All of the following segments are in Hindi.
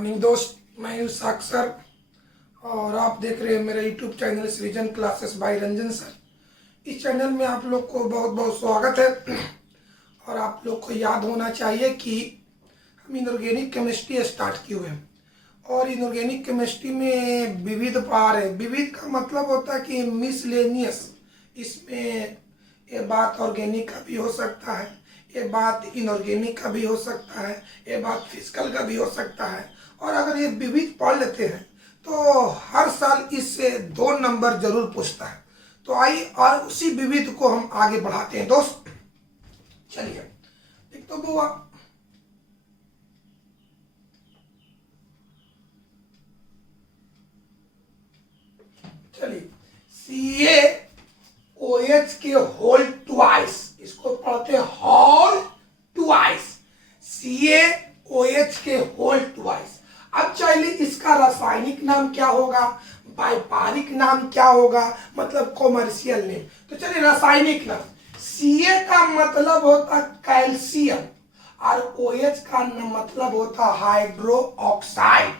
मॉर्निंग दोस्त, मैं हूँ साक्षर और आप देख रहे हैं मेरा यूट्यूब चैनल सृजन क्लासेस बाय रंजन सर। इस चैनल में आप लोग को बहुत बहुत स्वागत है। और आप लोग को याद होना चाहिए कि हम इनऑर्गेनिक केमिस्ट्री स्टार्ट किए हुए हैं और इनऑर्गेनिक केमिस्ट्री में विविध पार है। विविध का मतलब होता है कि मिसलेनियस। इसमें ये बात ऑर्गेनिक का भी हो सकता है, ये बात इनऑर्गेनिक का भी हो सकता है, ये बात फिजिकल का भी हो सकता है। और अगर ये विविध पढ़ लेते हैं तो हर साल इससे 2 नंबर जरूर पूछता है। तो आइए और उसी विविध को हम आगे बढ़ाते हैं दोस्त। चलिए एक तो बुआ चलिए CaOH के होल ट्वाइस, इसको पढ़ते हैं होल ट्वाइस, CaOH के होल ट्वाइस। अब चलिए इसका रासायनिक नाम क्या होगा, व्यापारिक नाम क्या होगा, मतलब कॉमर्शियल नेम। तो चलिए रासायनिक नाम, Ca का मतलब होता कैल्शियम और OH का मतलब होता हाइड्रो ऑक्साइड।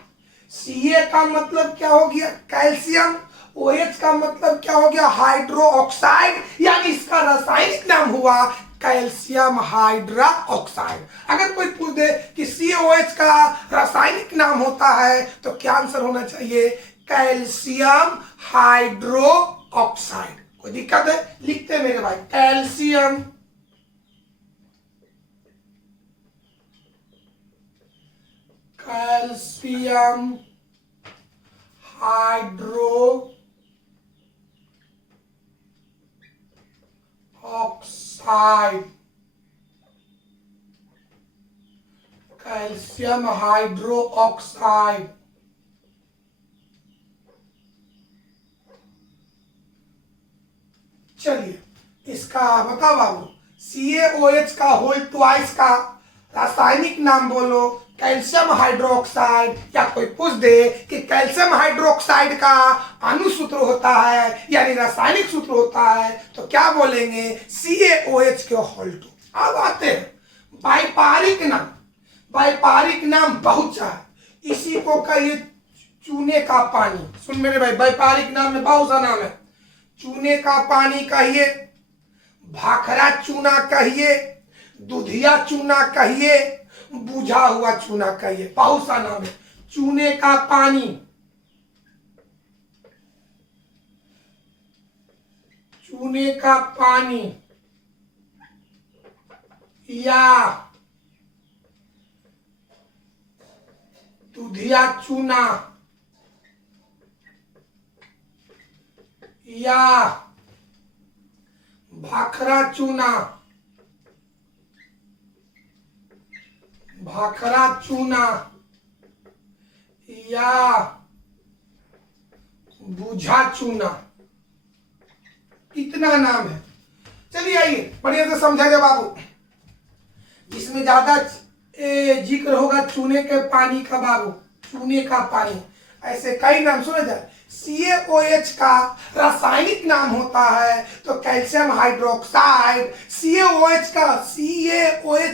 Ca का मतलब क्या हो गया, कैल्शियम। OH का मतलब क्या हो गया, हाइड्रो ऑक्साइड, यानी इसका रासायनिक नाम हुआ कैल्शियम हाइड्रा ऑक्साइड। अगर कोई पूछ दे कि CaOH का रासायनिक नाम होता है तो क्या आंसर होना चाहिए, कैल्शियम हाइड्रो ऑक्साइड। कोई दिक्कत है, लिखते हैं मेरे भाई, calcium calcium hydro oxide, calcium hydro oxide. चलिए इसका बताओ बाबू, CaOH का होल ट्वाइस का रासायनिक नाम बोलो, कैल्शियम हाइड्रोक्साइड। या कोई पूछ दे कि कैल्शियम हाइड्रोक्साइड का अणुसूत्र होता है यानी रासायनिक सूत्र होता है तो क्या बोलेंगे, CaOH के होल टू। अब आते हैं व्यापारिक नाम। व्यापारिक नाम बहुत सा है, इसी को कहिए चूने का पानी। सुन मेरे भाई, व्यापारिक नाम में बहुत सा नाम है। चूने का पानी कहिए, भाखरा चूना कहिए, दूधिया चूना कहिए, बुझा हुआ चूना कहिए, बहुत सा नाम है। चूने का पानी, चूने का पानी या दूधिया चूना या भाखरा चूना, भाखरा चूना या बुझा चूना, इतना नाम है। चलिए आइए बढ़िया से समझाइए बाबू। इसमें ज्यादा जिक्र होगा चूने के पानी का बाबू, चूने का पानी। ऐसे कई नाम सुने जाए। CaOH का रासायनिक नाम होता है तो कैल्शियम हाइड्रोक्साइड। CaOH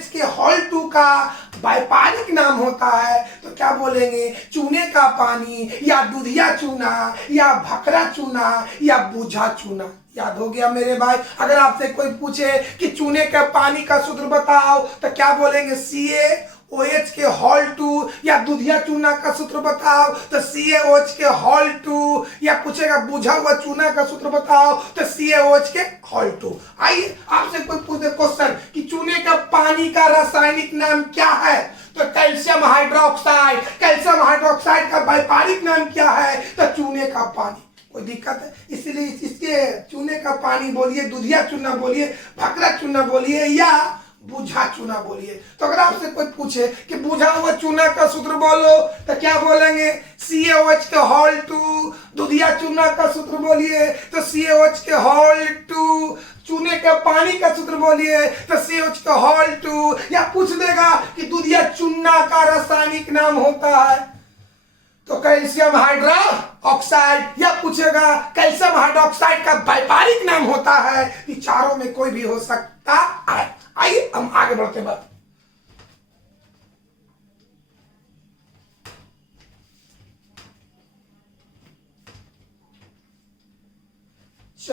के होल टू का व्यापारिक नाम होता है तो क्या बोलेंगे, चूने का पानी या दूधिया चूना या भखरा चूना या बुझा चूना। याद हो गया मेरे भाई। अगर आपसे कोई पूछे कि चूने के पानी का सूत्र बताओ तो क्या बोलेंगे, CaOH के होल टू। या दूधिया चूना का सूत्र बताओ तो CaOH के होल टू। या पूछेगा बुझा हुआ चूना का सूत्र बताओ तो CaOH के होल टू। आइए आपसे कोई पूछे क्वेश्चन कि चूने का पानी का रासायनिक नाम क्या है तो कैल्शियम हाइड्रोक्साइड। कैल्शियम हाइड्रोक्साइड का व्यापारिक नाम क्या है तो चूने का पानी। कोई दिक्कत है, इसलिए इसके चूने का पानी बोलिए, दूधिया चूना बोलिए, भखरा चूना बोलिए या बुझा चूना बोलिए। तो अगर आपसे कोई पूछे कि बुझा हुआ चूना का सूत्र बोलो तो क्या बोलेंगे, CaOH के होल टू। दूधिया चूना का सूत्र बोलिए तो CaOH के होल टू। चूने के पानी का सूत्र बोलिए तो CaOH के होल टू। या पूछ देगा कि दूधिया चूना का रासायनिक नाम होता है तो कैल्शियम हाइड्रो ऑक्साइड। या पूछेगा कैल्शियम हाइड्रोक्साइड का व्यापारिक नाम होता है। ये चारों में कोई भी हो सकता है। आइए हम आगे बढ़ते हैं।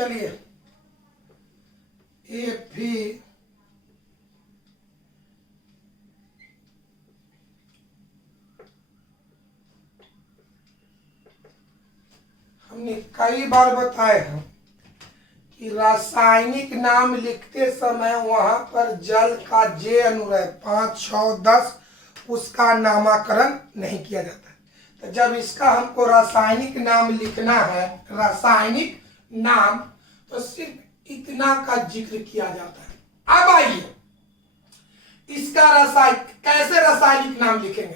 चलिए Fe हमने कई बार बताए हैं कि रासायनिक नाम लिखते समय वहां पर जल का जे अनुरय 5, 6, 10 उसका नामकरण नहीं किया जाता है। तो जब इसका हमको रासायनिक नाम लिखना है, रासायनिक नाम, तो सिर्फ इतना का जिक्र किया जाता है। अब आइए इसका कैसे रासायनिक नाम लिखेंगे।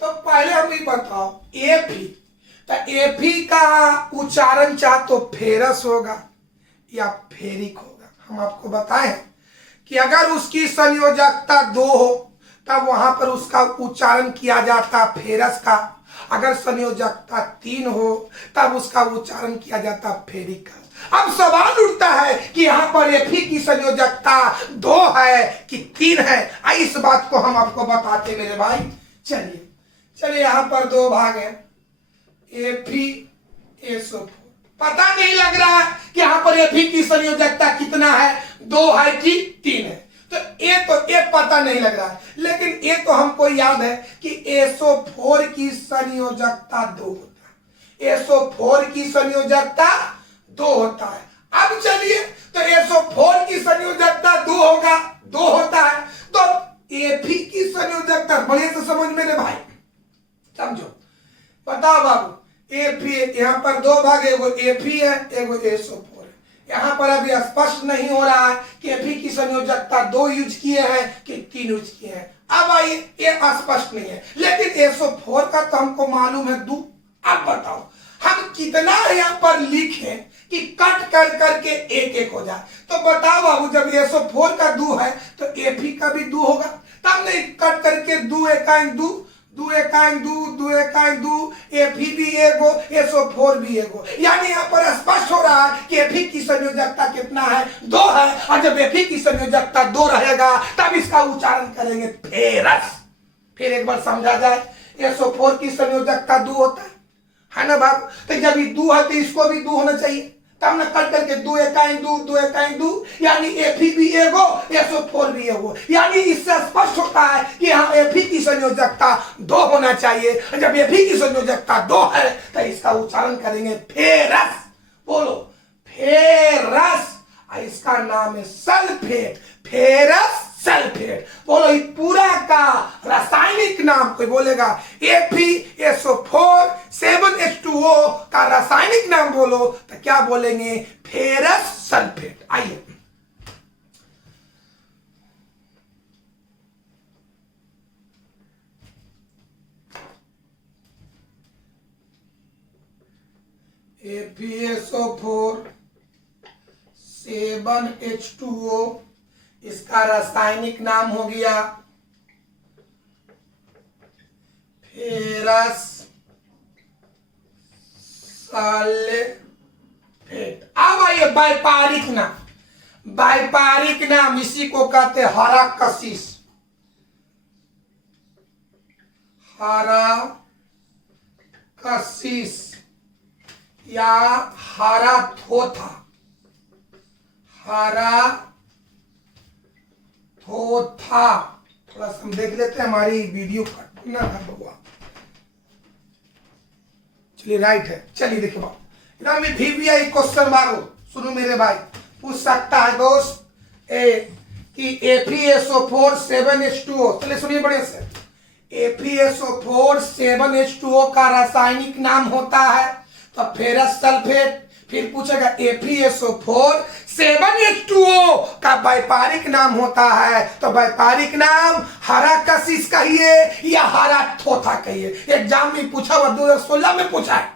तो पहले हम ये बताओ Fe, तो Fe का उच्चारण चाहे तो फेरस होगा या फेरिक होगा। हम आपको बताएं कि अगर उसकी संयोजकता 2 हो तब वहां पर उसका उच्चारण किया जाता फेरस का, अगर संयोजकता 3 हो तब उसका उच्चारण किया जाता फेरिक का। अब सवाल उठता है कि यहाँ पर Fe की संयोजकता 2 है कि 3 है। इस बात को हम आपको बताते मेरे भाई। चलिए यहाँ पर 2 भाग है, FeSO4। पता नहीं लग रहा है कि यहाँ पर Fe की संयोजकता कितना है, 2 है कि 3 है। तो ये पता नहीं लग रहा है, लेकिन ये तो हमको याद है कि SO4 की संयोजकता 2 होता है। SO4 की संयोजकता 2 होता है। अब चलिए तो SO4 की संयोजकता 2 होता है, तो Fe की संयोजकता बढ़िया से समझ मेरे भाई, समझो, बताओ बाबू। Fe यहाँ पर 2 भाग, एगो Fe है, एगो SO4 है। यहाँ पर अभी स्पष्ट नहीं हो रहा है कि Fe की संयोजकता 2 यूज किए हैं कि 3 यूज किए हैं। अब आइए, ये स्पष्ट नहीं है, लेकिन SO4 का तो हमको मालूम है 2। अब बताओ हम कितना यहाँ पर लिखें कि कट कर करके एक हो जाए। तो बताओ बाबू, जब SO4 का 2 है तो Fe का भी 2 होगा, तब नहीं कट करके 2 एकाइन 2, 2 एकाइन 2, 2 एकाइन 2, Fe भी एगो, SO4 भी एगो। यानी यहाँ पर स्पष्ट हो रहा है कि Fe की संयोजकता कितना है, 2 है। और जब Fe की संयोजकता 2 रहेगा तब इसका उच्चारण करेंगे फेरस। फिर एक बार समझा जाए, SO4 की संयोजकता 2 होता है ना बाबू। तो जब ये 2 है तो इसको भी 2 होना चाहिए, तब ना कट करके 2 एकाइन 2, 2 एकाइन 2, यानी Fe भी एगो, SO4 भी एगो। यानी इससे स्पष्ट होता है कि यहाँ Fe की संयोजकता 2 होना चाहिए। जब Fe की संयोजकता 2 है तो इसका उच्चारण करेंगे फेरस। बोलो फेरस। इसका नाम है सल्फेट, फेरस सल्फेट। बोलो ये पूरा का रासायनिक नाम, कोई बोलेगा FeSO4 7H2O का रासायनिक नाम बोलो तो क्या बोलेंगे, फेरस सल्फेट। आइए FeSO4 7H2O, इसका रासायनिक नाम हो गया फेरस सल्फेट। अब आइए व्यापारिक नाम। व्यापारिक नाम इसी को कहते हैं हरा कशिश, हरा कशिश या हरा थोथा, हरा थोथा। थोड़ा सा हम देख लेते हैं, हमारी वीडियो कटना था बउआ। चलिए राइट है। चलिए देखिए बाबू, इधर में भी एक क्वेश्चन मारो, सुनो मेरे भाई, पूछ सकता है दोस्त कि FeSO4 7H2O। चलिए सुनिए बढ़िया से। FeSO4 7H2O का रासायनिक नाम होता है तो फेरस सल्फेट। फिर पूछेगा FeSO4 7H2O का व्यापारिक नाम होता है तो व्यापारिक नाम हरा कशिश कहिए या हरा थोथा कहिए। एग्जाम में पूछा हुआ 2016 में पूछा है।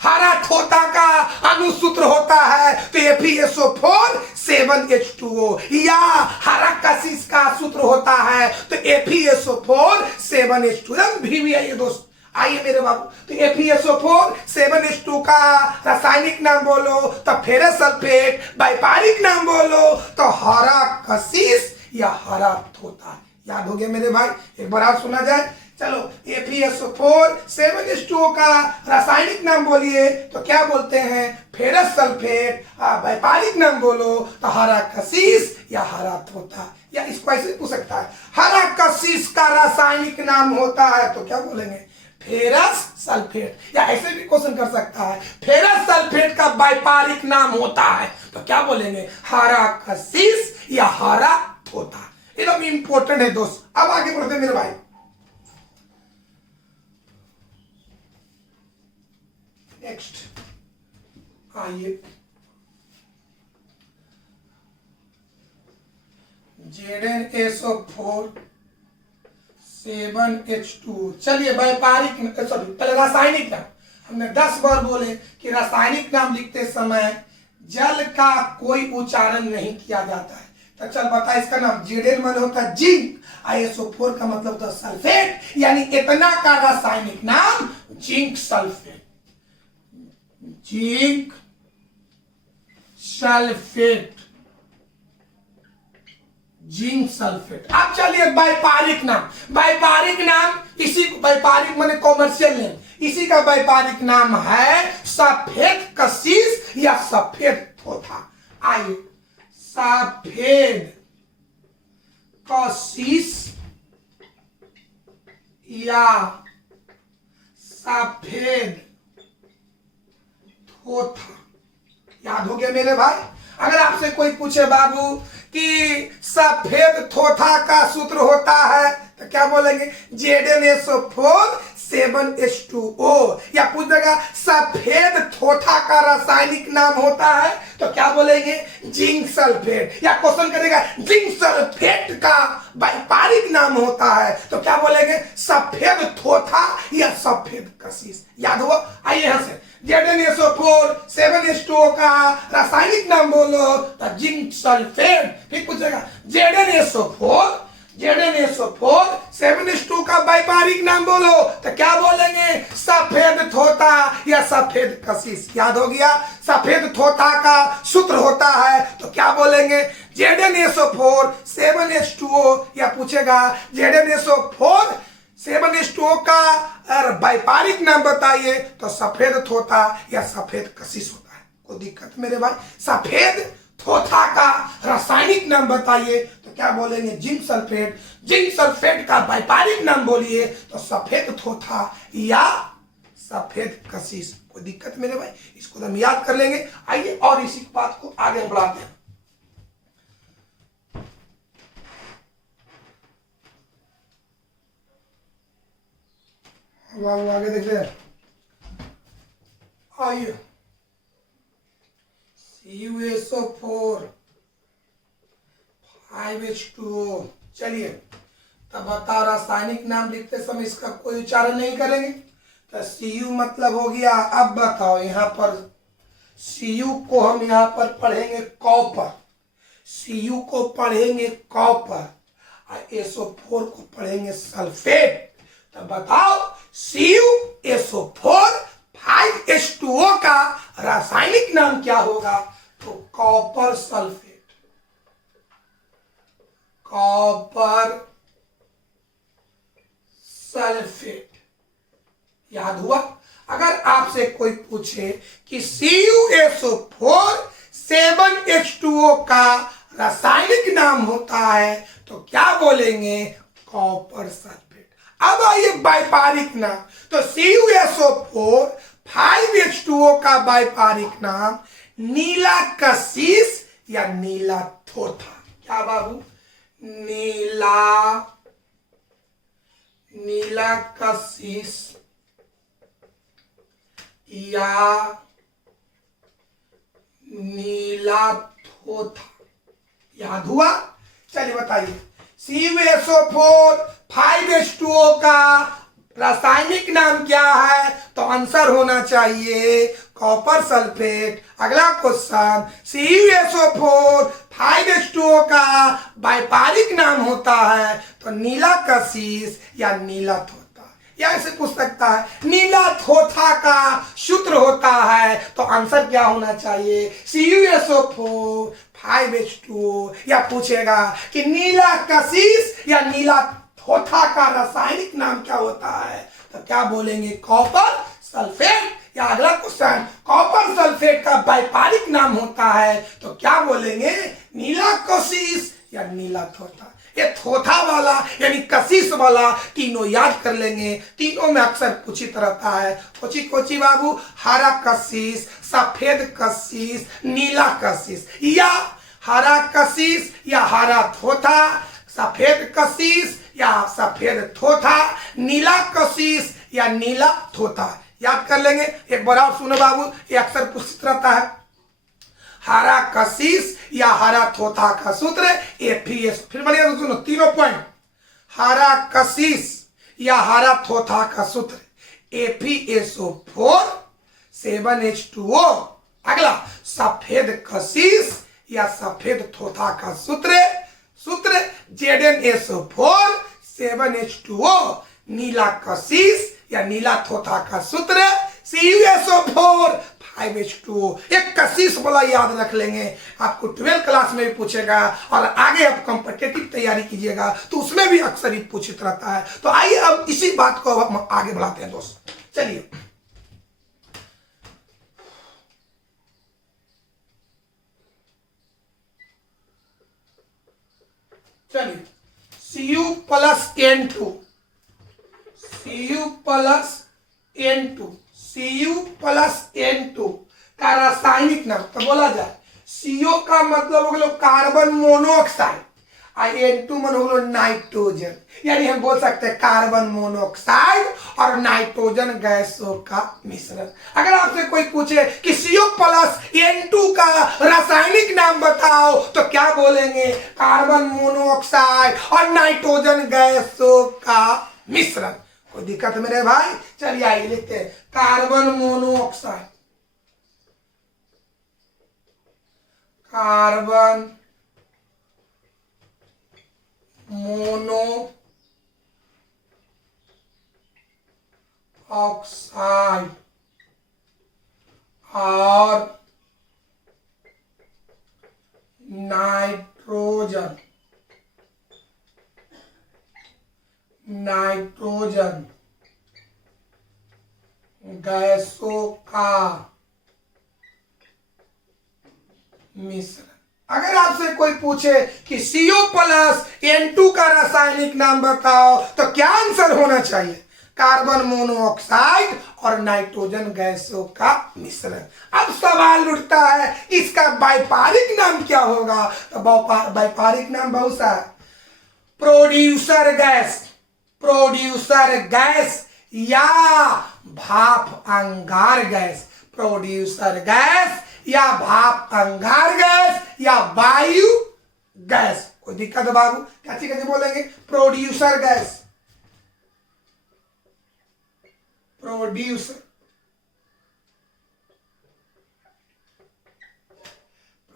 हरा थोथा का अनुसूत्र होता है तो FeSO4 7H2O, या हरा कशिश का सूत्र होता है तो FeSO4 7H2O। भी आइए दोस्त, आइए मेरे बाबू, तो FeSO4 7H2 का रासायनिक नाम बोलो तो फेरस सल्फेट, व्यापारिक नाम बोलो तो हरा कशिश या हरा थोथा। याद हो गया मेरे भाई, एक बार और सुना जाए। चलो FeSO4 7H2O का रासायनिक नाम बोलिए तो क्या बोलते हैं, फेरस सल्फेट। व्यापारिक नाम बोलो तो हरा कसीस या हरा तोता, या इसको ऐसे पूछ सकता है, हरा कसीस का रासायनिक नाम होता है तो क्या बोलेंगे, फेरस सल्फेट। या ऐसे भी क्वेश्चन कर सकता है, फेरस सल्फेट का व्यापारिक नाम होता है तो क्या बोलेंगे, हरा कसीस या हरा तोता। एकदम इंपॉर्टेंट है दोस्त। अब आगे बढ़ते हैं मेरे भाई। नेक्स्ट आइए, ZnSO4 7H2O। चलिए व्यापारिक, सॉरी पहले रासायनिक नाम। हमने 10 बार बोले कि रासायनिक नाम लिखते समय जल का कोई उच्चारण नहीं किया जाता है। तो चल बता, इसका नाम Zn मान होता है जिंक, SO4 का मतलब होता है सल्फेट, यानी इतना का रासायनिक नाम zinc sulphate, zinc sulphate, zinc sulphate. अब चलिए व्यापारिक नाम। व्यापारिक नाम, इसी को व्यापारिक माने कॉमर्शियल नेम, इसी का व्यापारिक नाम है सफेद कसीस या सफेद थोथा। आइए, सफेद कसीस या सफेद थोथा। याद हो गया मेरे भाई। अगर आपसे कोई पूछे बाबू कि सफेद थोथा का सूत्र होता है तो क्या बोलेंगे, ZnSO4 7H2O। या पूछ देगा सफेद थोथा का रासायनिक नाम होता है तो क्या बोलेंगे, जिंक सल्फेट। या क्वेश्चन करेगा जिंक सल्फेट का व्यापारिक नाम होता है तो क्या बोलेंगे, सफेद थोथा या सफेद कसीस। याद हुआ। आइए यहां से, ZnSO4 7H2O का रासायनिक नाम बोलो तो जिंक सल्फेट। फिर पूछेगा ZnSO4 7H2O का व्यापारिक नाम बोलो तो क्या बोलेंगे, सफेद थोथा या सफेद कसीस। याद हो गया। सफेद थोथा का सूत्र होता है तो क्या बोलेंगे, ZnSO4 7H2O। या पूछेगा ZnSO4 7H2O का व्यापारिक नाम बताइए तो सफेद थोथा या सफेद कसीस होता है। कोई दिक्कत मेरे भाई। सफेद थोथा का रासायनिक नाम बताइए तो क्या बोलेंगे, जिंक सल्फेट। जिंक सल्फेट का व्यापारिक नाम बोलिए तो सफेद थोथा या सफेद कसीस। कोई दिक्कत मेरे भाई, इसको हम याद कर लेंगे। आइए और इसी बात को आगे बढ़ाते हैं। आगे देखते हैं। आइए, CuSO4 5H2O। चलिए तब बताओ, रासायनिक नाम लिखते समय इसका कोई उच्चारण नहीं करेंगे तो Cu मतलब हो गया। अब बताओ यहाँ पर Cu को हम यहाँ पर पढ़ेंगे कॉपर, Cu को पढ़ेंगे कॉपर और SO4 को पढ़ेंगे सल्फेट। तो बताओ CuSO4 5H2O का रासायनिक नाम क्या होगा, तो कॉपर सल्फेट, कॉपर सल्फेट। याद हुआ। अगर आपसे कोई पूछे कि CuSO4 7H2O का रासायनिक नाम होता है तो क्या बोलेंगे, कॉपर सल्फेट। अब आइए व्यापारिक नाम। तो CuSO4 5H2O का व्यापारिक नाम नीला कसीस या नीला थोथा। क्या बाबू, नीला कसीस या नीला थोथा। याद हुआ। चलिए बताइए, CuSO4 5H2O का रासायनिक नाम क्या है, तो आंसर होना चाहिए कॉपर सल्फेट। अगला क्वेश्चन, CuSO4 5H2O का व्यापारिक नाम होता है तो नीला कसीस या नीला थोथा। या ऐसे पूछ सकता है नीला थोथा का सूत्र होता है, तो आंसर क्या होना चाहिए CuSO4 5H2O। या पूछेगा कि नीला कशिश या नीला थोथा का रासायनिक नाम क्या होता है, तो क्या बोलेंगे कॉपर सल्फेट। या अगला क्वेश्चन कॉपर सल्फेट का व्यापारिक नाम होता है, तो क्या बोलेंगे नीला कशिश या नीला थोथा। ये थोथा वाला यानी कशिश वाला तीनों याद कर लेंगे, तीनों में अक्सर पूछित रहता है। कोची कोची बाबू, हरा कशिश, सफेद कशिश, नीला कशिश, या हरा कशिश या हरा थोथा, सफेद कशिश या सफेद थोथा, नीला कशिश या नीला थोथा, याद कर लेंगे। एक बार आप सुनो बाबू, ये अक्सर पूछित रहता है। हरा कशिश या हरा थोथा का सूत्र APS। फिर बढ़िया तो सुनो तीनों पॉइंट, हरा कशिश या हरा थोथा का सूत्र APSO4 7H2O। अगला सफेद कशिश या सफेद थोथा का सूत्र ZnSO4 7H2O। नीला कशिश या नीला थोथा का सूत्र CuSO4 5H2O। एक कशिश वाला याद रख लेंगे, आपको 12th क्लास में भी पूछेगा, और आगे आप कॉम्पिटिटिव तैयारी कीजिएगा तो उसमें भी अक्सर ही पूछित रहता है। तो आइए अब इसी बात को हम आगे बढ़ाते हैं दोस्त। चलिए Cu प्लस N2 का रासायनिक नाम तो बोला जाए। CO का मतलब हो गया कार्बन मोनोऑक्साइड, N2 मन हो गया नाइट्रोजन, यानी हम बोल सकते हैं कार्बन मोनोऑक्साइड और नाइट्रोजन गैसों का मिश्रण। अगर आपसे कोई पूछे कि CO प्लस N2 का रासायनिक नाम बताओ, तो क्या बोलेंगे कार्बन मोनोऑक्साइड और नाइट्रोजन गैसों का मिश्रण। कोई दिक्कत मेरे भाई, चलिए आइए लिखते हैं carbon monoxide, carbon mono oxide और नाइट्रोजन गैसों का मिश्रण। अगर आपसे कोई पूछे कि CO प्लस N2 का रासायनिक नाम बताओ, तो क्या आंसर होना चाहिए कार्बन मोनोऑक्साइड और नाइट्रोजन गैसों का मिश्रण। अब सवाल उठता है इसका व्यापारिक नाम क्या होगा, तो व्यापारिक नाम बहुत सा है। प्रोड्यूसर गैस या भाप अंगार गैस, प्रोड्यूसर गैस या भाप अंगार गैस या वायु गैस। कोई दिक्कत है बाबू, कैसे कैसे बोलेंगे प्रोड्यूसर गैस,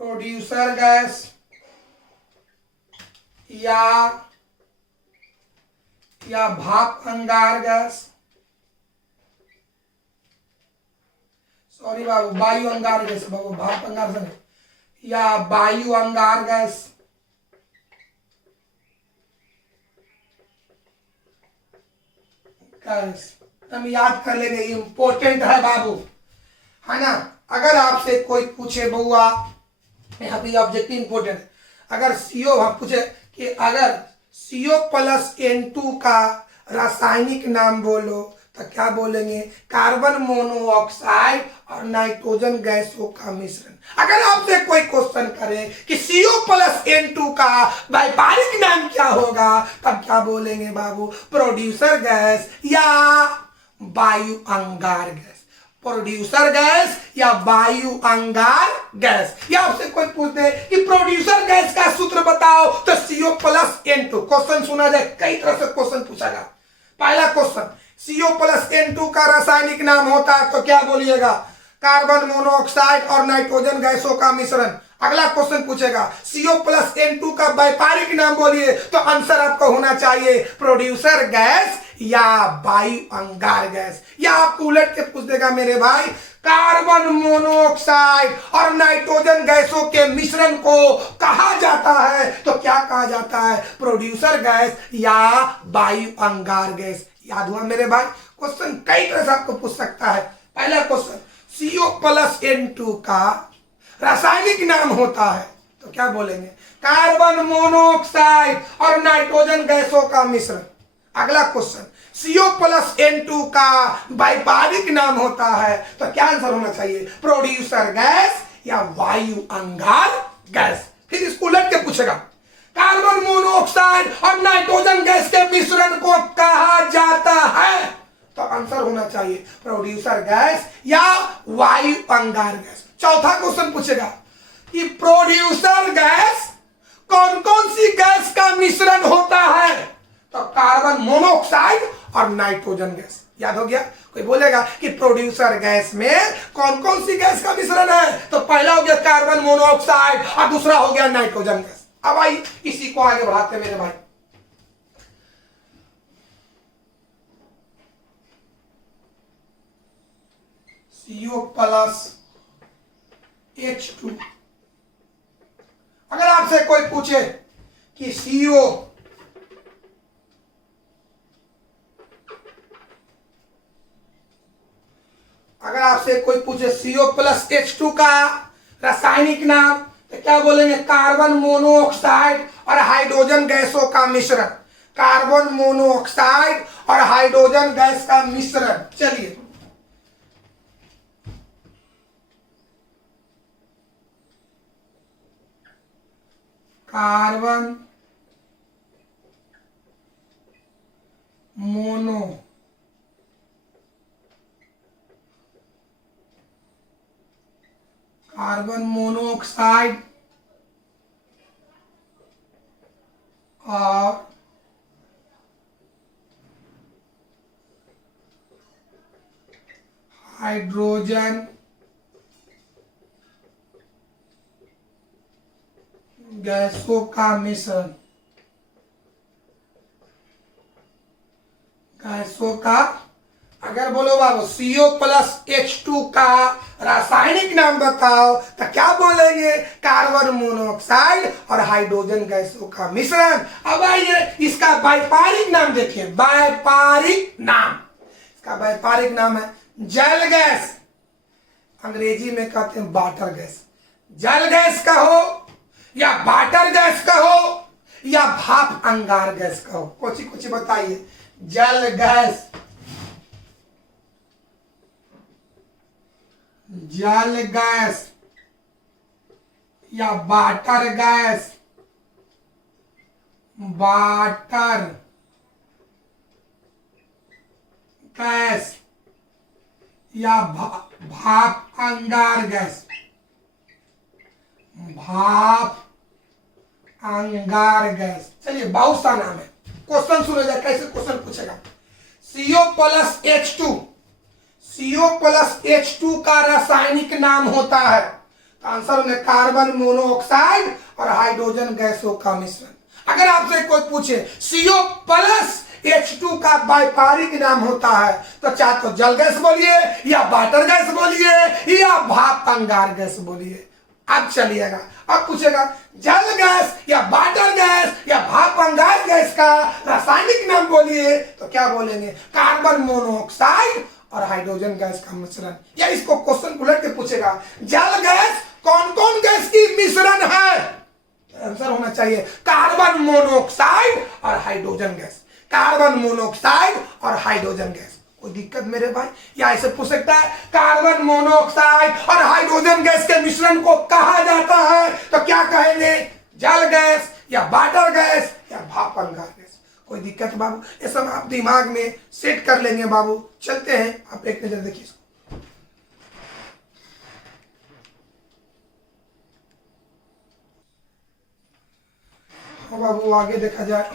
प्रोड्यूसर गैस या भाप अंगार गैस, सॉरी बाबू वायु अंगार गैस, बाबू भाप अंगार से, या वायु अंगार गैस, हम याद कर लेंगे, इंपॉर्टेंट है बाबू, है ना। अगर आपसे कोई पूछे बउआ, यहाँ पे ऑब्जेक्टिव इंपॉर्टेंट है, अगर CO हम पूछे कि अगर CO प्लस N2 का रासायनिक नाम बोलो, तो क्या बोलेंगे कार्बन मोनोऑक्साइड और नाइट्रोजन गैसों का मिश्रण। अगर आपसे कोई क्वेश्चन करे कि CO प्लस N2 का व्यापारिक नाम क्या होगा, तब क्या बोलेंगे बाबू प्रोड्यूसर गैस या वायु अंगार गैस, प्रोड्यूसर गैस या वायु अंगार गैस। या आपसे कोई पूछते कि प्रोड्यूसर गैस का सूत्र बताओ, तो CO प्लस N2। क्वेश्चन सुना जाए, कई तरह से क्वेश्चन पूछा जाए। पहला क्वेश्चन CO प्लस N2 का रासायनिक नाम होता है, तो क्या बोलिएगा कार्बन मोनोऑक्साइड और नाइट्रोजन गैसों का मिश्रण। अगला क्वेश्चन पूछेगा CO प्लस N2 का व्यापारिक नाम बोलिए, तो आंसर आपको होना चाहिए प्रोड्यूसर गैस या वायु अंगार गैस? या आपको उलट के पूछ देगा मेरे भाई, कार्बन मोनोऑक्साइड और नाइट्रोजन गैसों के मिश्रण को कहा जाता है, तो क्या कहा जाता है? प्रोड्यूसर गैस या वायु अंगार गैस? याद हुआ मेरे भाई? क्वेश्चन कई तरह से आपको पूछ सकता है। पहला क्वेश्चन, CO+N2 का रासायनिक नाम होता है, तो क्या बोलेंगे? कार्बन मोनोऑक्साइड और नाइट्रोजन गैसों का मिश्रण। अगला क्वेश्चन, CO+N2 का व्यापारिक नाम होता है, तो क्या आंसर होना चाहिए? प्रोड्यूसर गैस या वायु अंगार गैस? फिर इसको उलट के पूछेगा, कार्बन मोनोऑक्साइड और नाइट्रोजन गैस के मिश्रण को कहा जाता है, तो आंसर होना चाहिए प्रोड्यूसर गैस या वायु अंगार गैस। चौथा क्वेश्चन पूछेगा कि प्रोड्यूसर गैस कौन कौन सी गैस का मिश्रण होता है, तो कार्बन मोनोऑक्साइड और नाइट्रोजन गैस। याद हो गया? कोई बोलेगा कि प्रोड्यूसर गैस में कौन कौन सी गैस का मिश्रण है, तो पहला हो गया कार्बन मोनोऑक्साइड और दूसरा हो गया नाइट्रोजन गैस। अब आई इसी को आगे बढ़ाते मेरे भाई। CO+H2। अगर आपसे कोई पूछे कि अगर आपसे कोई पूछे CO+H2 का रासायनिक नाम, तो क्या बोलेंगे? कार्बन मोनोऑक्साइड और हाइड्रोजन गैसों का मिश्रण। कार्बन मोनोऑक्साइड और हाइड्रोजन गैस का मिश्रण। चलिए, कार्बन मोनोऑक्साइड और हाइड्रोजन गैसों का मिश्रण। गैसों का, अगर बोलो बाबू CO+H2 का रासायनिक नाम बताओ, तो क्या बोलेंगे? कार्बन मोनोऑक्साइड और हाइड्रोजन गैसों का मिश्रण। अब आइए इसका व्यापारिक नाम देखिए। व्यापारिक नाम, इसका व्यापारिक नाम है जल गैस। अंग्रेजी में कहते हैं वाटर गैस। जल गैस कहो या वाटर गैस कहो या भाप अंगार गैस कहो, कुछ कुछ बताइए। जल गैस, जल गैस या वाटर गैस, वाटर गैस या भाप अंगार गैस। भाप अंगार गैस। चलिए, बहुत सा नाम है। क्वेश्चन सुने जाए कैसे क्वेश्चन पूछेगा। CO+H2, CO+H2 का रासायनिक नाम होता है, तो आंसर में कार्बन मोनोऑक्साइड और हाइड्रोजन गैसों का मिश्रण। अगर आपसे कोई पूछे CO+H2 का व्यापारिक नाम होता है, तो चाहे तो जल गैस बोलिए या वाटर गैस बोलिए या भाप अंगार गैस बोलिए। अब चलिएगा, अब पूछेगा जल गैस या वाटर गैस या भाप अंगार गैस का रासायनिक नाम बोलिए, तो क्या बोलेंगे? कार्बन मोनोऑक्साइड और हाइड्रोजन गैस का मिश्रण। या इसको क्वेश्चन उलट के पूछेगा, जल गैस कौन कौन गैस की मिश्रण है, आंसर होना चाहिए कार्बन मोनोऑक्साइड और हाइड्रोजन गैस। कार्बन मोनोऑक्साइड और हाइड्रोजन गैस। कोई दिक्कत मेरे भाई? या ऐसे पूछ सकता है, कार्बन मोनोऑक्साइड और हाइड्रोजन गैस के मिश्रण को कहा जाता है, तो क्या कहेंगे? जल गैस या वाटर गैस या भाप अंगार गैस। कोई दिक्कत बाबू? ये सब आप दिमाग में सेट कर लेंगे बाबू। चलते हैं, आप एक नजर देखिए इसको। बाबू आगे देखा जाए,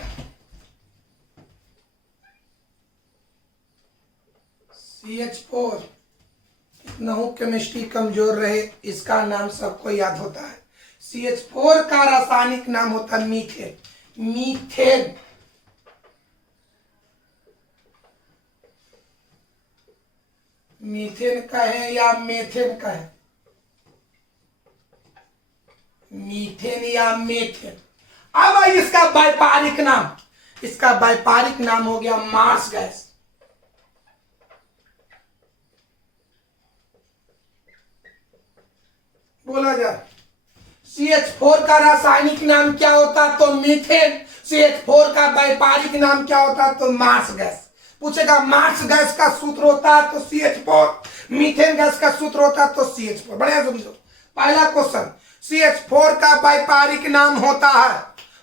CH4। कितना हूं केमिस्ट्री कमजोर रहे, इसका नाम सबको याद होता है। CH4 का रासायनिक नाम होता है मीथेन। मीथेन मीथेन कहें या मेथेन कहें, मीथेन या मेथेन। अब इसका व्यापारिक नाम, इसका व्यापारिक नाम हो गया मार्स गैस। बोला जाए CH4 का रासायनिक नाम क्या होता तो मीथेन, CH4 का व्यापारिक नाम क्या होता तो मार्स गैस। पूछेगा मार्स गैस का सूत्र होता है तो CH4, मीथेन गैस का सूत्र होता तो CH4। बढ़िया समझो। पहला क्वेश्चन, CH4 का व्यापारिक नाम होता है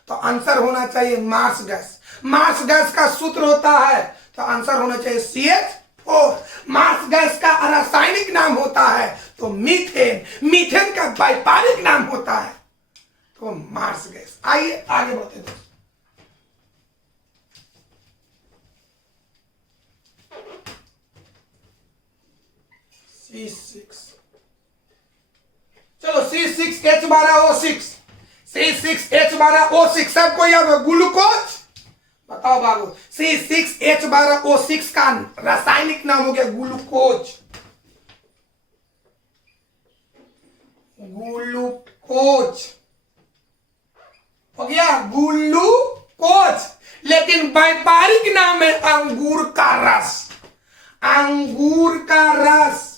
तो आंसर होना चाहिए मार्स गैस। मार्स गैस का सूत्र होता है तो आंसर होना चाहिए CH4। मार्स गैस का रासायनिक नाम होता है तो मीथेन। मीथेन का व्यापारिक नाम होता है तो मार्स गैस। आइए आगे बढ़ते हैं। C6, चलो C6H12O6, C6H12O6 सबको याद हो, ग्लूकोज। बताओ बाबू, C6H12O6 का रासायनिक नाम हो गया ग्लूकोज। ग्लूकोज हो गया, ग्लूकोज। लेकिन व्यापारिक नाम है अंगूर का रस। अंगूर का रस,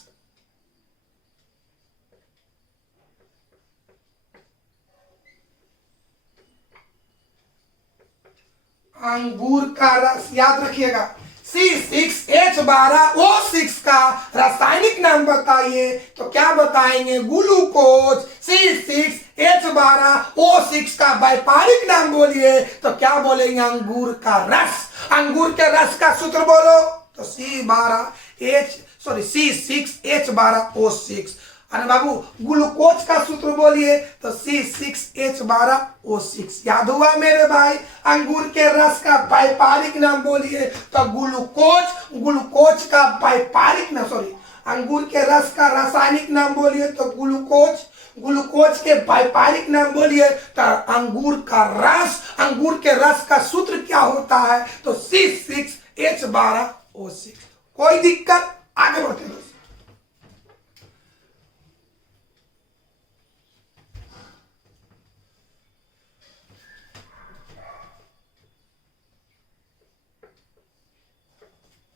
अंगूर का रस याद रखिएगा। C6H12O6 का रासायनिक नाम बताइए तो क्या बताएंगे ग्लूकोज। C6H12O6 का व्यापारिक नाम बोलिए तो क्या बोलेंगे अंगूर का रस। अंगूर के रस का सूत्र बोलो तो C6H12O6। अरे बाबू ग्लूकोज का सूत्र बोलिए तो C6H12O6। याद हुआ मेरे भाई। अंगूर के रस का व्यापारिक नाम बोलिए तो ग्लूकोज। ग्लूकोज का व्यापारिक नाम, अंगूर के रस का रासायनिक नाम बोलिए तो ग्लूकोज। ग्लूकोज के व्यापारिक नाम बोलिए तो अंगूर का रस। अंगूर के रस का सूत्र क्या होता है तो C6H12O6। कोई दिक्कत, आगे बढ़ते हैं।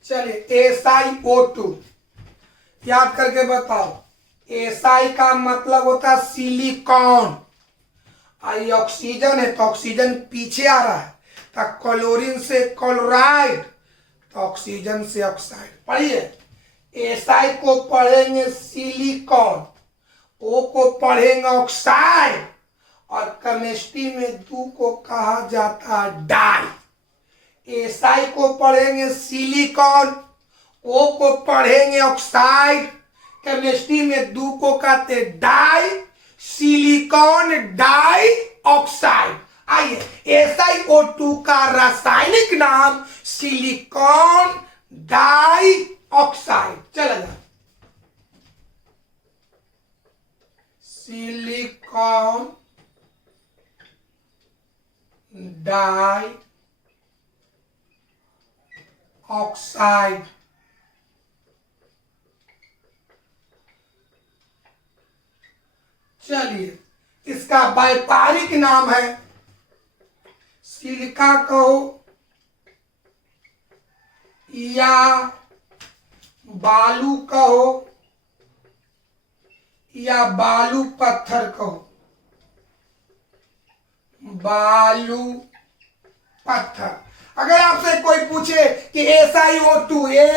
चलिए SiO2 याद करके बताओ। SI का मतलब होता है सिलिकॉन। आई ऑक्सीजन है तो ऑक्सीजन पीछे आ रहा है तो क्लोरीन से क्लोराइड तो ऑक्सीजन से ऑक्साइड। पढ़िए, SI को पढ़ेंगे सिलिकॉन, O को पढ़ेंगे ऑक्साइड और केमिस्ट्री में दो को कहा जाता है डाई। SI को पढ़ेंगे सिलिकॉन, O को पढ़ेंगे ऑक्साइड, केमिस्ट्री में दो को कहते डाई। Silicon die oxide. आइए SiO2 का रासायनिक नाम सिलिकॉन डाई ऑक्साइड। चला जाए, सिलिकॉन डाई ऑक्साइड। चलिए, इसका व्यापारिक नाम है सिलिका कहो या बालू कहो या बालू पत्थर कहो। बालू पत्थर। अगर आपसे कोई पूछे कि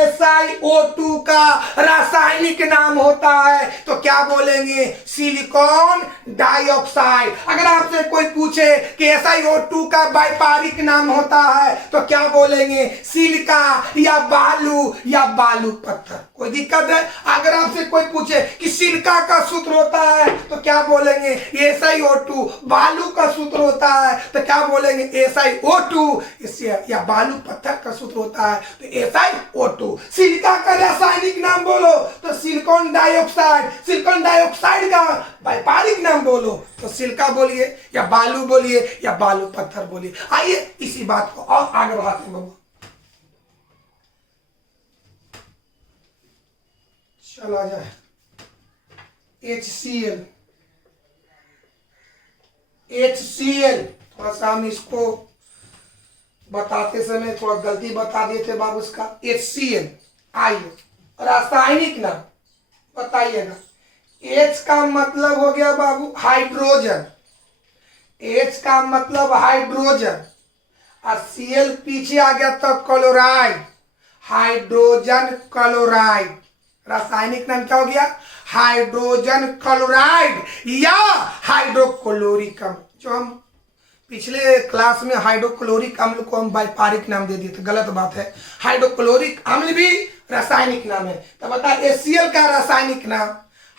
SiO2 का रासायनिक नाम होता है तो क्या बोलेंगे सिलिकॉन डाइऑक्साइड। अगर आपसे कोई पूछे कि SiO2 का व्यापारिक नाम होता है तो क्या बोलेंगे सिलिका या बालू पत्थर। कोई दिक्कत है? अगर आपसे कोई पूछे कि सिलिका का सूत्र होता है तो क्या बोलेंगे SiO2। बालू का सूत्र होता है तो क्या बोलेंगे SiO2। इससे या बालू पत्थर का सूत्र होता है तो SiO2। सिलिका का रासायनिक नाम बोलो तो सिलिकॉन डाइऑक्साइड। सिलिकॉन डाइऑक्साइड का व्यापारिक नाम बोलो तो सिलिका बोलिए या बालू बोलिए या बालू पत्थर बोलिए। आइए इसी बात को और आगे बढ़ाते हैं बाबू। चला जाए HCl। HCl थोड़ा सा हम इसको बताते समय थोड़ा गलती बता दिए थे बाबू, इसका HCl। आइए रासायनिक नाम बताइएगा। H का मतलब हो गया बाबू हाइड्रोजन, H का मतलब हाइड्रोजन, और Cl पीछे आ गया तो क्लोराइड, हाइड्रोजन क्लोराइड। रासायनिक नाम क्या हो गया? हाइड्रोजन क्लोराइड या हाइड्रोक्लोरिक अम्ल। जो हम पिछले क्लास में हाइड्रोक्लोरिक अम्ल को हम व्यापारिक नाम दे दिए थे, गलत बात है। हाइड्रोक्लोरिक अम्ल भी रासायनिक नाम है। तो बता HCl का रासायनिक नाम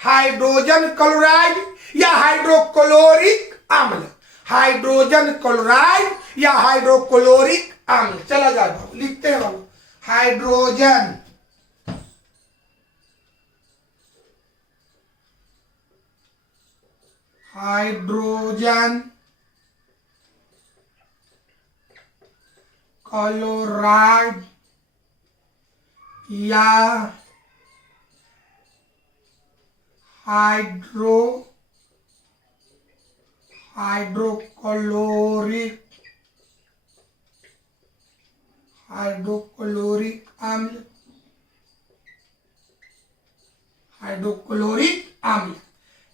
हाइड्रोजन क्लोराइड या हाइड्रोक्लोरिक अम्ल, हाइड्रोजन क्लोराइड या हाइड्रोक्लोरिक अम्ल। चला जाए बाबू, लिखते हैं बाबू, हाइड्रोजन हाइड्रोजन क्लोराइड या हाइड्रोक्लोरिक अम्ल, हाइड्रोक्लोरिक अम्ल।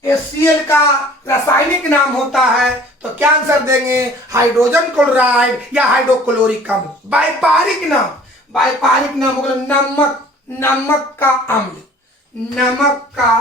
HCl का रासायनिक नाम होता है तो क्या आंसर देंगे? हाइड्रोजन क्लोराइड या हाइड्रोक्लोरिक अम्ल। व्यापारिक नाम, व्यापारिक नाम हो गया नमक, नमक का अम्ल, नमक का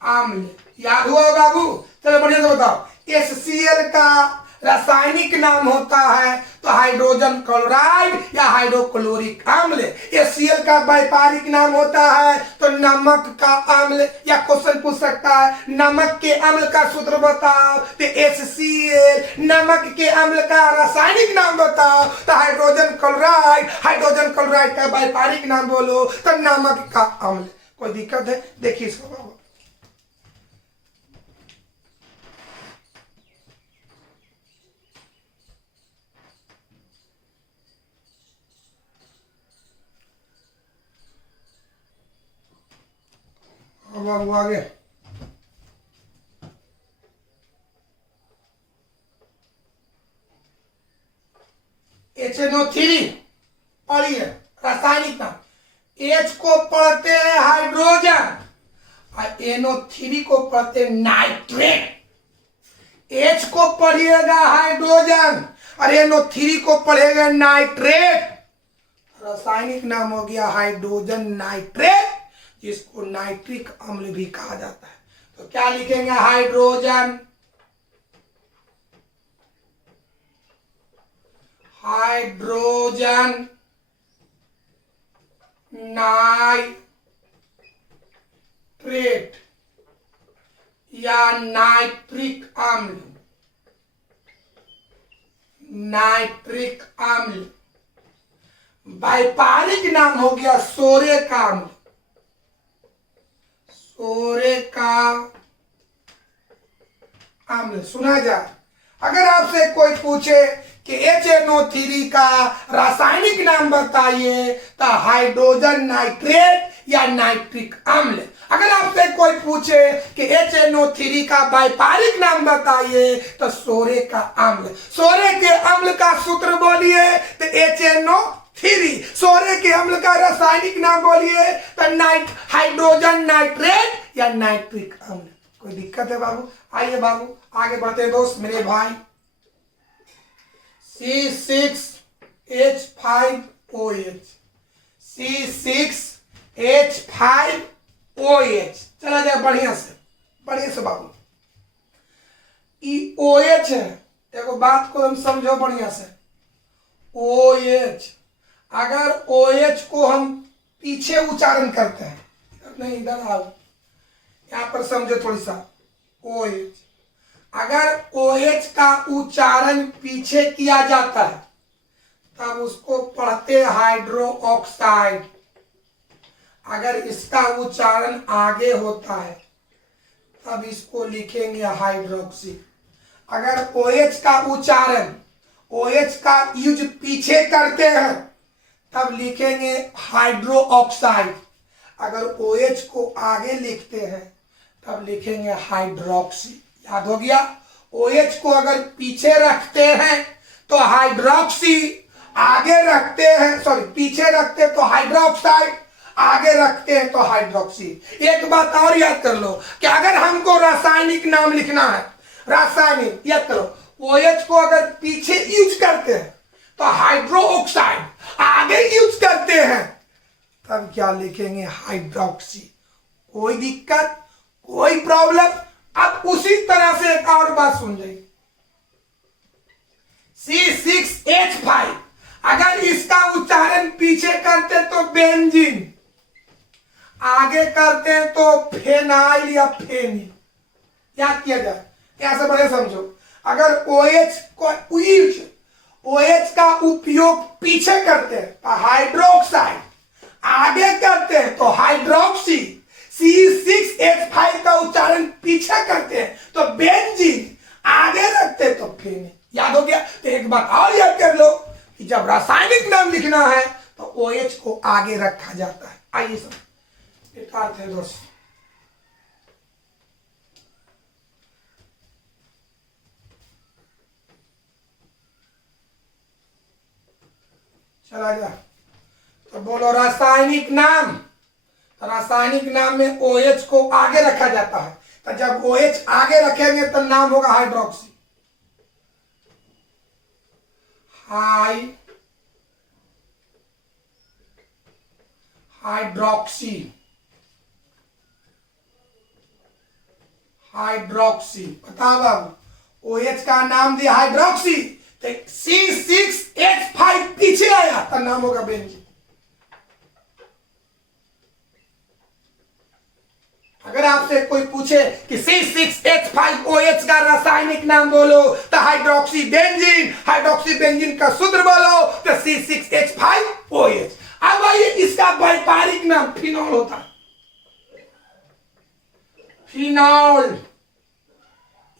अम्ल। याद हुआ बाबू? चलो बढ़िया से बताओ। HCl का रासायनिक नाम होता है तो हाइड्रोजन क्लोराइड या हाइड्रोक्लोरिक अम्ल। HCl का व्यापारिक नाम होता है तो नमक का अम्ल। या क्वेश्चन पूछ सकता है नमक के अम्ल का सूत्र बताओ, तो HCl। नमक के अम्ल का रासायनिक नाम बताओ तो हाइड्रोजन क्लोराइड, हाइड्रोजन क्लोराइड का व्यापारिक नाम बोलो तो नमक का अम्ल। कोई दिक्कत है? देखिए इसको बाबू, अब आगे HNO3 पढ़िए रासायनिक नाम। H को पढ़ते हैं हाइड्रोजन और NO3 को पढ़ते हैं नाइट्रेट। H को पढ़िएगा हाइड्रोजन और NO3 को पढ़ेगा नाइट्रेट। रासायनिक नाम हो गया हाइड्रोजन नाइट्रेट, जिसको नाइट्रिक अम्ल भी कहा जाता है। तो क्या लिखेंगे? हाइड्रोजन नाइट्रेट या नाइट्रिक अम्ल, नाइट्रिक अम्ल। व्यापारिक नाम हो गया सोरे का अम्ल, सोरे का अम्ल। सुना जाए, अगर आपसे कोई पूछे कि HNO3 का रासायनिक नाम बताइए तो हाइड्रोजन नाइट्रेट या नाइट्रिक अम्ल। अगर आपसे कोई पूछे कि HNO3 का व्यापारिक नाम बताइए तो सोरे का अम्ल। सोरे के अम्ल का सूत्र बोलिए तो HNO3। सोरे के अम्ल का रासायनिक नाम बोलिए तो हाइड्रोजन नाइट्रेट या नाइट्रिक अम्ल। कोई दिक्कत है बाबू? आइए बाबू आगे बढ़ते हैं दोस्त मेरे भाई। C6H5OH, C6H5OH। चला जाए बढ़िया से बाबू। ई OH है, देखो बात को हम समझो बढ़िया से। OH, अगर OH को हम पीछे उच्चारण करते हैं, नहीं इधर आओ, यहां पर समझो थोड़ी सा। OH, अगर OH का उच्चारण पीछे किया जाता है तब उसको पढ़ते हाइड्रो ऑक्साइड। अगर इसका उच्चारण आगे होता है तब इसको लिखेंगे हाइड्रोक्सी। अगर OH का उच्चारण OH का यूज पीछे करते हैं तब लिखेंगे हाइड्रो ऑक्साइड। अगर OH को आगे लिखते हैं तब लिखेंगे हाइड्रोक्सी। याद हो गया। OH को अगर पीछे रखते हैं तो हाइड्रोक्सी, आगे रखते हैं पीछे रखते हैं तो हाइड्रोक्साइड, आगे रखते हैं तो हाइड्रोक्सी। एक बात और याद कर लो कि अगर हमको रासायनिक नाम लिखना है, रासायनिक याद करो, OH को अगर पीछे यूज करते हैं तो हाइड्रो ऑक्साइड, आगे यूज करते हैं तब क्या लिखेंगे हाइड्रोक्सी। कोई दिक्कत, कोई प्रॉब्लम। अब उसी तरह से एक और बात सुन जाइए, C6H5 अगर इसका उच्चारण पीछे करते तो बेंजीन, आगे करते हैं तो फेनाइल या फेनिल। याद किया जाए, यहां से बड़े समझो। अगर OH का उपयोग पीछे करते हैं तो हाइड्रोक्साइड, आगे करते हैं तो हाइड्रोक्सी, C6H5 का उच्चारण पीछे करते हैं तो बेंजीन, आगे रखते हैं तो फेनिल। याद हो गया। तो एक बात और याद कर लो कि जब रासायनिक नाम लिखना है तो OH को आगे रखा जाता है। आइए सब एक अर्थ है दोस्त। चला जा। तो बोलो रासायनिक नाम। तो रासायनिक नाम में OH को आगे रखा जाता है। तो जब OH आगे रखेंगे तो नाम होगा हाइड्रोक्सी। हाइड्रोक्सी बताओ बाबू। OH का नाम दिया हाइड्रोक्सी, तो C6H5 पीछे आया तो नाम होगा बेंजीन। अगर आपसे कोई पूछे कि C6H5 OH का रासायनिक नाम बोलो तो हाइड्रोक्सी बेंजीन, हाइड्रोक्सी बेंजीन का सूत्र बोलो तो C6H5 OH। अब आइए इसका व्यापारिक नाम फिनॉल होता है। फिनॉल।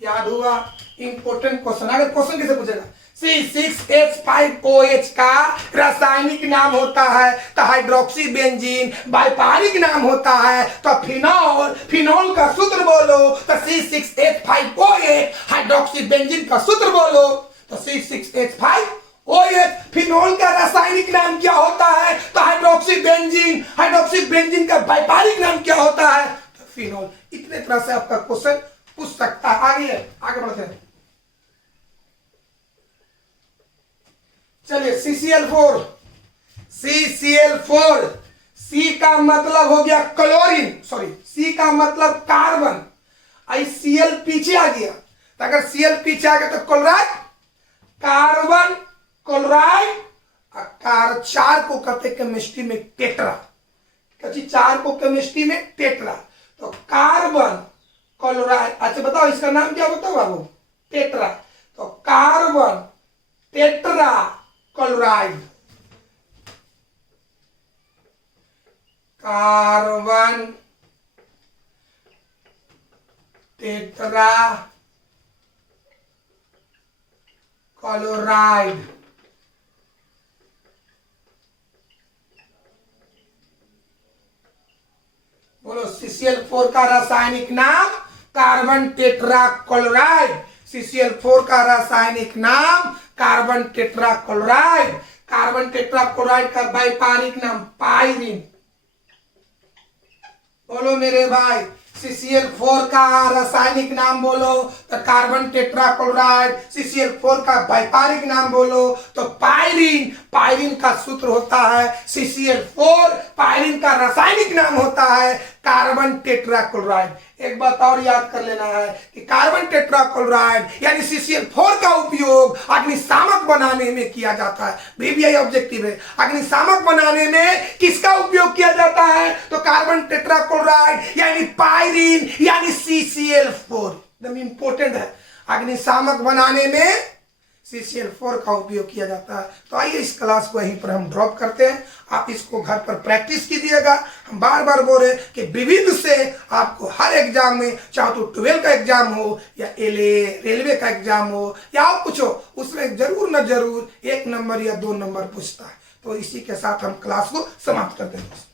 याद हुआ। Important question. अगर क्वेश्चन कैसे पूछेगा, C6H5OH का रासायनिक नाम होता है तो हाइड्रोक्सी बेंजीन, व्यापारिक नाम होता है तो फिनॉल। फिनॉल का सूत्र बोलो तो C6H5OH, हाइड्रोक्सी बेंजीन का सूत्र बोलो तो C6H5OH। फिनॉल का रासायनिक नाम क्या होता है तो हाइड्रोक्सी बेंजीन, हाइड्रोक्सी बेंजीन का व्यापारिक नाम क्या होता है तो फिनॉल। इतने तरह से आपका क्वेश्चन पूछ सकता है। आगे बढ़ते हैं। चलिए CCl4। C का मतलब हो गया क्लोरीन, C का मतलब कार्बन। आई Cl पीछे आ गया, तो अगर Cl पीछे आ गया तो क्लोराइड, कार्बन, क्लोराइड। चार को कहते केमिस्ट्री में टेट्रा। चार को केमिस्ट्री में टेट्रा। तो कार्बन, क्लोराइड। अच्छा बताओ इसका नाम क्या बताओ बाबू, टेट्रा। तो carbon tetra chloride, carbon tetra chloride. बोलो CCl4 का रासायनिक नाम कार्बन टेट्रा क्लोराइड। CCl4 का रासायनिक नाम carbon tetra chloride. Carbon tetra chloride का व्यापारिक नाम पायरीन। बोलो मेरे भाई, CCl4 का रासायनिक नाम बोलो तो कार्बन टेट्रा क्लोराइड, CCl4 का व्यापारिक नाम बोलो तो पायरीन। पायरीन का सूत्र होता है CCl4, पायरीन का रासायनिक नाम होता है कार्बन टेट्रा क्लोराइड। एक बात और याद कर लेना है कि कार्बन टेट्रा क्लोराइड यानी CCl4 का उपयोग अग्निशामक बनाने में किया जाता है। बीबीआई ऑब्जेक्टिव है, अग्निशामक बनाने में किसका उपयोग किया जाता है तो कार्बन टेट्रा क्लोराइड यानी पायरीन यानी CCl4। एकदम इंपॉर्टेंट है। अग्निशामक बनाने में CCl4 का उपयोग किया जाता है। तो आइए इस क्लास को यहीं पर हम ड्रॉप करते हैं। आप इसको घर पर प्रैक्टिस कीजिएगा। हम बार बार बोल रहे हैं कि विविध से आपको हर एग्जाम में, चाहे तो 12 का एग्जाम हो या LA रेलवे का एग्जाम हो या और कुछ हो, उसमें जरूर न जरूर 1 नंबर या 2 नंबर पूछता है। तो इसी के साथ हम क्लास को समाप्त करते हैं।